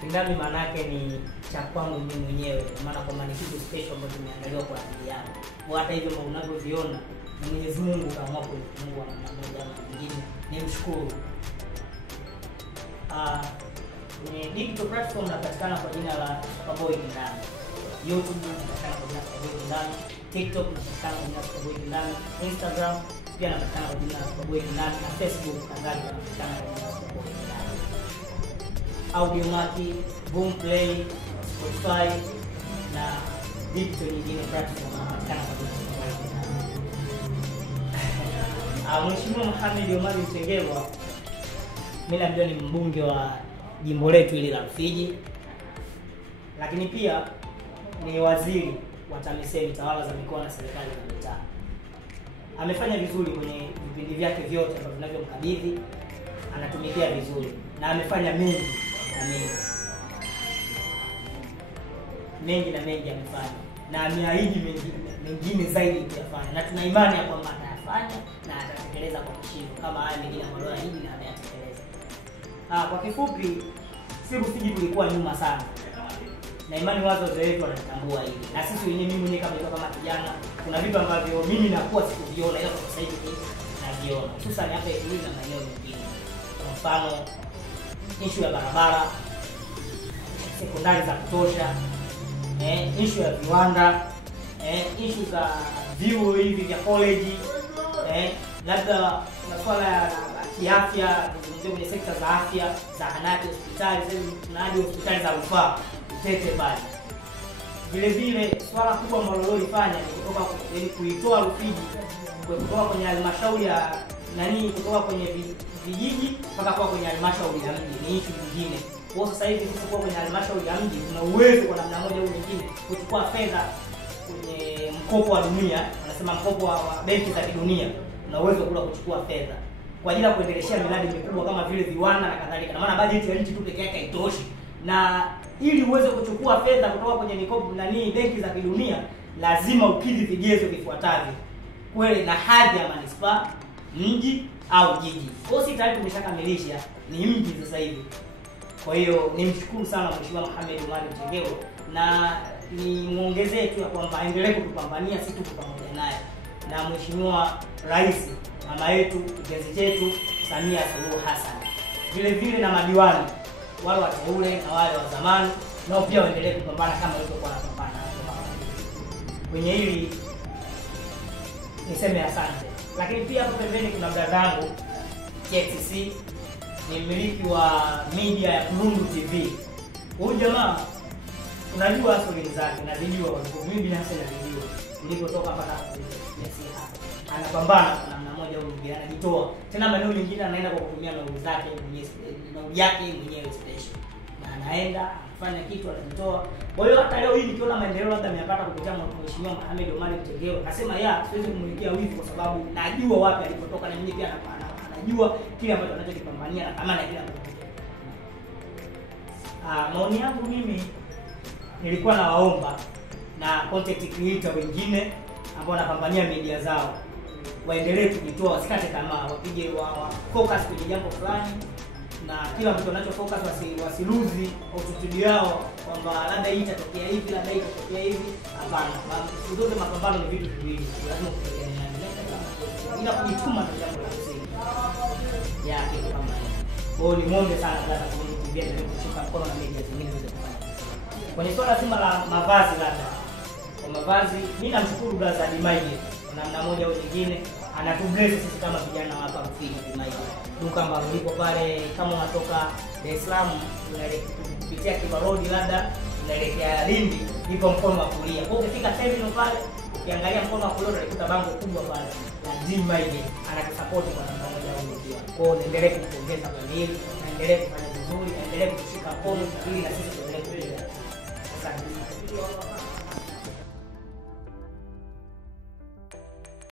Kindambi maana yake ni cha kwangu mimi mwenyewe, maana kwamba ni kitu special ambacho kimeandaliwa kwa ajili yangu. Kwa hata hivyo unavyoviona Mwenyezi Mungu kaamua kunifungua namna moja ama nyingine, nimshukuru. Kwenye digital platform napatikana kwa jina la Superboy Kindambi. YouTube napatikana kwa jina la Superboy Kindambi, TikTok napatikana kwa jina la Superboy Kindambi, Instagram pia napatikana kwa jina la Superboy Kindambi, na Facebook kadhalika napatikana kwa jina la Superboy Kindambi. Audiomack, Boomplay, Spotify na digital nyingine platform napatikana kwa jina la Superboy Kindambi. Mheshimiwa Mohamed Omar Mchengerwa, mimi najua ni mbunge wa jimbo letu hili la Rufiji, lakini pia ni waziri wa TAMISEMI, tawala za mikoa na serikali za mitaa. Amefanya vizuri kwenye vipindi vyake vyote ambavyo vinavyomkabidhi, anatumikia vizuri na amefanya mengi amefanya, na ameahidi mengine zaidi kuyafanya, na tuna imani ya kwamba atayafanya na atatekeleza kwa kishindo kama haya mengine ambayo aliahidi na ameyatekeleza. Kwa kifupi, si Rufiji tulikuwa nyuma sana, na imani wazazi wetu wanatambua hili, na sisi wenyewe, mimi mwenyewe kama kijana, kuna vitu ambavyo mimi nakuwa sikuviona ila kwa sasa hivi naviona, hususan hapa Ikulu na maeneo mengine. Kwa mfano, issue ya barabara, sekondari za kutosha, issue ya viwanda, issue za vyuo hivi vya college, labda masuala ya kiafya, kwenye sekta za afya, zahanati, hospitali, na hadi hospitali za rufaa Tete pale. Vile vile swala kubwa ambalo lilifanya ni kuitoa Rufiji kutoka kwenye halmashauri ya kutoka kwenye vijiji mpaka kwa kwenye halmashauri ya mji, ni issue nyingine. Kwa sasa hivi sisi kwa kwenye halmashauri ya mji tuna uwezo kwa namna moja au nyingine kuchukua fedha kwenye mkopo wa dunia, wanasema mkopo wa benki za kidunia, tuna uwezo kula kuchukua fedha kwa ajili ya kuendeleshea miradi mikubwa kama vile viwanda na kadhalika. Na maana bajeti ya nchi tu pekee yake haitoshi, na ili uweze kuchukua fedha kutoka kwenye mikopo benki za kidunia, lazima ukidhi vigezo vifuatavyo: kweli na hadhi ya manispaa, mji au jiji. Kwa hiyo tayari tumeshakamilisha, ni mji sasa hivi. Kwa hiyo nimshukuru sana Mheshimiwa Mohamed Omar Mchengerwa, na nimuongezee tu kwamba aendelee kutupambania, sisi tuko pamoja naye, na Mheshimiwa Rais mama yetu kipenzi chetu Samia Suluhu Hassan, vile vile na madiwani wale wateule na wale wa zamani, nao pia waendelee kupambana kama walivyokuwa wanapambana kwenye hili. Niseme asante. Lakini pia hapo pembeni kuna mdadhangu KTC, ni mmiliki wa media ya Kulundu TV. Huyu jamaa unajua stori zake, nazijua, mimi binafsi nazijua nilipotoka mpaka hapa. Anapambana kwa namna moja au nyingine, anajitoa. Tena maeneo mengine anaenda kwa kutumia nauli zake mwenyewe, nauli yake mwenyewe special. Na anaenda afanya kitu, anajitoa. Kwa hiyo hata leo hii nikiona maendeleo labda nimepata kupitia Mheshimiwa Mohamed Omar Mchengerwa, nasema siwezi kumlikia wivu kwa sababu najua wapi alipotoka, na mimi pia anajua kile ambacho anachokipambania na kama na kile ambacho. Maoni yangu mimi nilikuwa nawaomba na content creator wengine ambao wanapambania media zao waendelee kujitoa, wasikate tamaa, wapige focus kwenye jambo fulani, na kila mtu anachofocus wasiluzi attitude yao kwamba labda hii itatokea hivi, labda hii itatokea hivi. Hapana, zote mapambano ni vitu viwili, lazima kupigana ila kujituma ndio jambo la msingi ya kitu kama hiyo. Kwa hiyo nimuombe sana dada kumbia ndio kushika mkono na media zingine ziweze kufanya. Kwenye swala zima la mavazi, labda kwa mavazi, mimi namshukuru brother Dimaije kwa namna moja au nyingine, anatubless sisi kama vijana hapa Rufiji. Dimaije duka ambalo liko pale, kama unatoka Dar es Salaam unaelekea Kiba Road, labda unaelekea Lindi, iko mkono wa kulia. Kwa hiyo ukifika terminal pale, ukiangalia mkono wa kulia utakuta bango kubwa pale na Dimaije anatusupport kwa namna moja au nyingine. Kwa hiyo endelee kumpongeza kwa hili, endelee kufanya vizuri, endelee kushika mkono ili na sisi tuendelee kupiga. Asante.